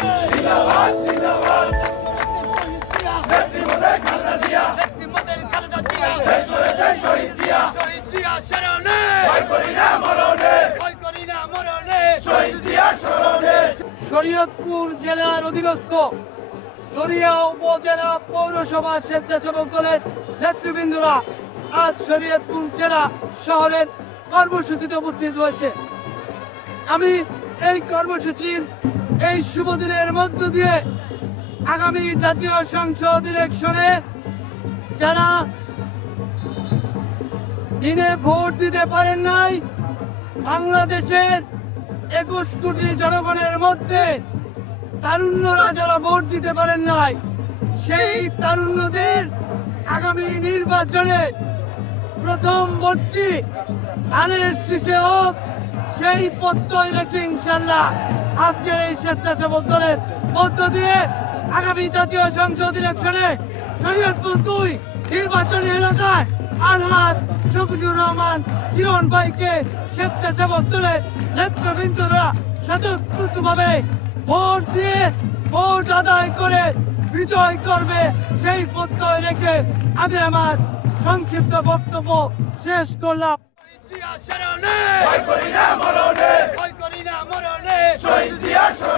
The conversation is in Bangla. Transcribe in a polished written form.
জিন্দাবাদ জিন্দাবাদ নেত্রী মোদের খালেদা জিয়া দেশ করেছে শহীদ জিয়া শরণে ভয় করি না মরণে শহীদ জিয়ার স্মরণে। শরীয়তপুর জেলার অধীনস্থ দরিয়া উপজেলা পৌরসভা স্বেচ্ছাসেবক দলের নেতৃবৃন্দরা আজ শরীয়তপুর জেলা শহরের কর্মসূচিতে উপস্থিত হয়েছে। আমি এই কর্মসূচির এই শুভ দিনের মধ্য দিয়ে আগামী জাতীয় সংসদ ইলেকশনে যারা দিনে ভোট দিতে পারেন নাই, বাংলাদেশের 21 কোটি জনগণের মধ্যে তারুণ্যরা যারা ভোট দিতে পারেন নাই, সেই তারুণ্যদের আগামী নির্বাচনে প্রথম ভোটটি ধানের শীষে হোক, সেই প্রত্যয় রেখে ইনশাল্লাহ আজকের এই স্বেচ্ছাসেবক দলের মধ্য দিয়ে আগামী জাতীয় সংসদ ইলেকশনে শরীয়তপুর 2 নির্বাচনী এলাকায় আলহাজ শফিকুর রহমান কিরণ ভাইকে স্বেচ্ছাসেবক দলের নেতৃবৃন্দরা স্বতঃস্ফূর্তভাবে ভোট দিয়ে ভোট আদায় করে বিজয় করবে, সেই প্রত্যয় রেখে আমি আমার সংক্ষিপ্ত বক্তব্য শেষ করলাম। ভয় করি না মরণে শহীদ জিয়ার শহীদ জিয়ার